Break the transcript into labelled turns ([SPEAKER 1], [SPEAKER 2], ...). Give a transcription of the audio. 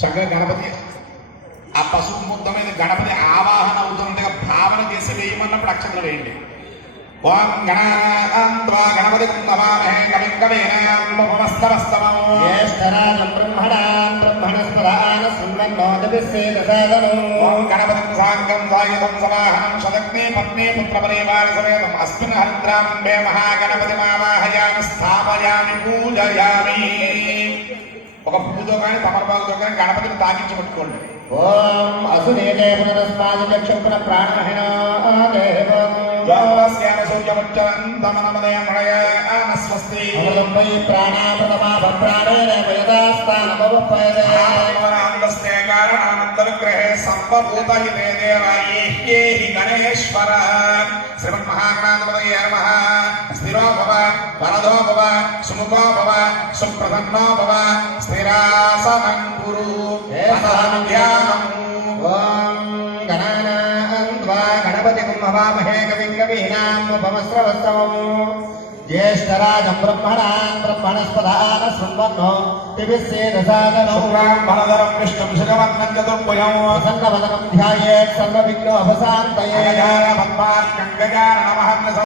[SPEAKER 1] చక్కగా గణపతి ఆ పసుపు ముద్ద మీద గణపతి ఆవాహన అవుతున్నట్టుగా భావన చేసి వేయమన్నప్పుడు అక్షతలు వేయండి. ఓం గణాత్వా గణపతి కుంభమామహే కవిం కవీనామస్తమస్తమం
[SPEAKER 2] జ్యేష్ఠరాజం బ్రహ్మణాం బ్రహ్మణస్పదాన శృణ్వన్నోదవిశ్వేదసాదనం
[SPEAKER 1] ఓం గణపతిం సాంగం సాయుధం సమాహనం శతగ్నే పత్నే పుత్రపరివార సమేతం అస్మిన్ హరిద్రాంబే మహాగణపతి మావాహయామి స్థాపయామి పూజయామి. ఒక పూజతో కానీ తమలపాకుతో కానీ గణపతిని తాకించి పట్టుకోండి.
[SPEAKER 2] ఓం అసునేతే పునరస్మాది చక్షుపున ప్రాణహినో దేవం
[SPEAKER 1] యోగస్యాన సూర్యముచ్చరంతమనమదయమణయాన స్వస్తి ఆనందస్తే కారణానందనుగ్రహే సర్వభూతహితే గణేశ్వర. శ్రీమన్మహాగణాధిపతయే నమః. వరదో భవ సుముఖో భవ సుప్రసన్నో భవ స్థిరాసనం కురు.
[SPEAKER 2] గణపతి కుంభవామహే కవిం కవీనాముపమస్రవస్తవం జ్యేష్ఠరాజం బ్రహ్మణాం బ్రహ్మణస్పదాన శృణ్వన్నో దివిశ్చేదసాదనం
[SPEAKER 1] శుక్లాం బలధరం విష్ణుం శుగవర్ణం చతుర్భుజం.
[SPEAKER 2] ప్రసన్నవదనం ధ్యాయేత్ సర్వవిఘ్నోపశాంతయే.
[SPEAKER 1] అగజాన పద్మార్కం గజాన నమః